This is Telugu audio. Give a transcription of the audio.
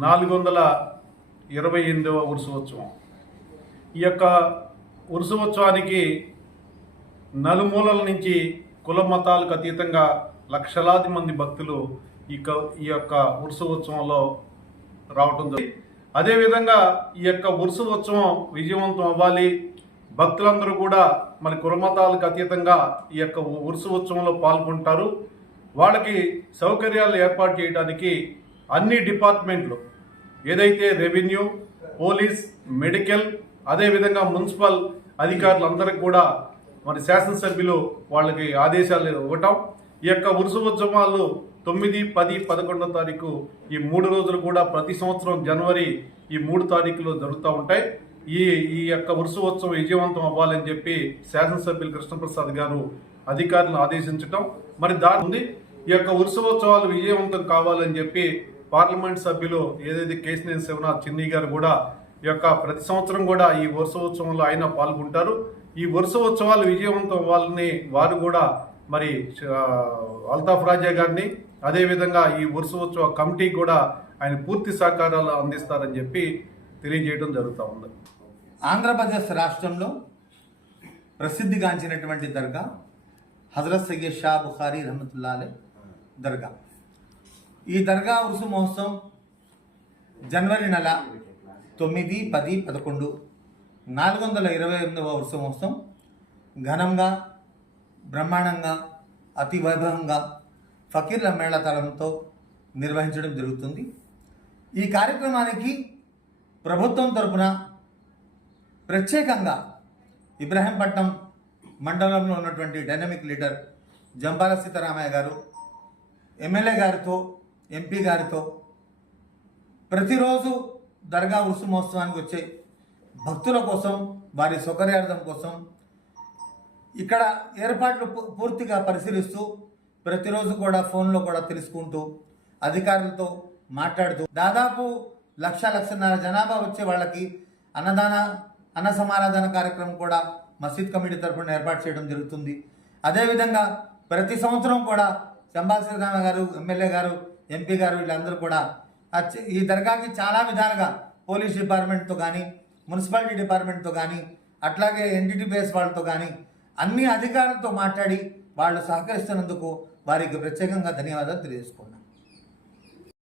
428వ ఉత్సవం. ఈ యొక్క ఉత్సవానికి నలుమూలల నుంచి కుల మతాలకు అతీతంగా లక్షలాది మంది భక్తులు ఈ యొక్క ఉత్సవంలో రావటం జరిగింది. అదేవిధంగా ఈ యొక్క ఉత్సవం విజయవంతం అవ్వాలి, భక్తులందరూ కూడా మరి కుల మతాలకు అతీతంగా ఈ యొక్క ఉత్సవంలో పాల్గొంటారు. వాళ్ళకి సౌకర్యాలు ఏర్పాటు చేయడానికి అన్ని డిపార్ట్మెంట్లు ఏదైతే రెవెన్యూ, పోలీస్, మెడికల్, అదేవిధంగా మున్సిపల్ అధికారులందరికీ కూడా మరి శాసనసభ్యులు వాళ్ళకి ఆదేశాలు ఇవ్వటం. ఈ యొక్క ఉత్సవాలు 9, 10, 11వ తారీఖు ఈ 3 రోజులు కూడా ప్రతి సంవత్సరం జనవరి ఈ 3 తారీఖులో జరుగుతూ ఉంటాయి. ఈ యొక్క ఉత్సవం విజయవంతం అవ్వాలని చెప్పి శాసనసభ్యులు కృష్ణప్రసాద్ గారు అధికారులను ఆదేశించటం మరి దాని ఉంది. ఈ యొక్క ఉత్సవాలు విజయవంతం కావాలని చెప్పి పార్లమెంట్ సభ్యులు ఏదైతే కేశినేని శివనాథ్ చిన్ని గారు కూడా ఈ యొక్క ప్రతి సంవత్సరం కూడా ఈ ఉత్సవంలో ఆయన పాల్గొంటారు. ఈ ఉత్సవాలు విజయవంతం అవ్వాలని వారు కూడా మరి అల్తాఫ్ రాజా గారిని, అదేవిధంగా ఈ ఉత్సవ కమిటీ కూడా ఆయన పూర్తి సహకారాలు అందిస్తారని చెప్పి తెలియజేయడం జరుగుతూ ఉంది. ఆంధ్రప్రదేశ్ రాష్ట్రంలో ప్రసిద్ధిగాంచినటువంటి దర్గా హజరత్ సయ్యద్ షా బుఖారీ రహమతుల్లా అలైహి దర్గా. ఈ దర్గా ఉరుసు మహోత్సవం జనవరి నెల 9, 10, 11 428వ ఉరుసు మహోత్సవం ఘనంగా, బ్రహ్మాండంగా, అతి వైభవంగా ఫకీర్ల మేళతాళంతో నిర్వహించడం జరుగుతుంది. ఈ కార్యక్రమానికి ప్రభుత్వం తరపున ప్రత్యేకంగా ఇబ్రాహీంపట్నం మండలంలో ఉన్నటువంటి డైనమిక్ లీడర్ జంపాల సీతారామయ్య గారు ఎమ్మెల్యే గారితో, ఎంపీ గారితో ప్రతిరోజు దర్గా ఉరుసు మహోత్సవానికి వచ్చే భక్తుల కోసం, వారి సౌకర్యార్థం కోసం ఇక్కడ ఏర్పాట్లు పూర్తిగా పరిశీలిస్తూ ప్రతిరోజు కూడా ఫోన్లో కూడా తెలుసుకుంటూ అధికారులతో మాట్లాడుతూ దాదాపు 1,00,00,000 జనాభా వచ్చే వాళ్ళకి అన్న సమారాధన కార్యక్రమం కూడా మసీద్ కమిటీ తరఫున ఏర్పాటు చేయడం జరుగుతుంది. అదేవిధంగా ప్రతి సంవత్సరం కూడా జంపాల సీతారామయ్య గారు, ఎమ్మెల్యే గారు, ఎంపీ గారు వీళ్ళందరూ కూడా ఈ దర్గాకి చాలా విధాలుగా పోలీస్ డిపార్ట్మెంట్తో కానీ, మున్సిపాలిటీ డిపార్ట్మెంట్తో కానీ, అట్లాగే ఎన్డీటీపీఎస్ వాళ్ళతో కానీ అన్ని అధికారులతో మాట్లాడి వాళ్ళు సహకరిస్తున్నందుకు వారికి ప్రత్యేకంగా ధన్యవాదాలు తెలియజేసుకున్నాను.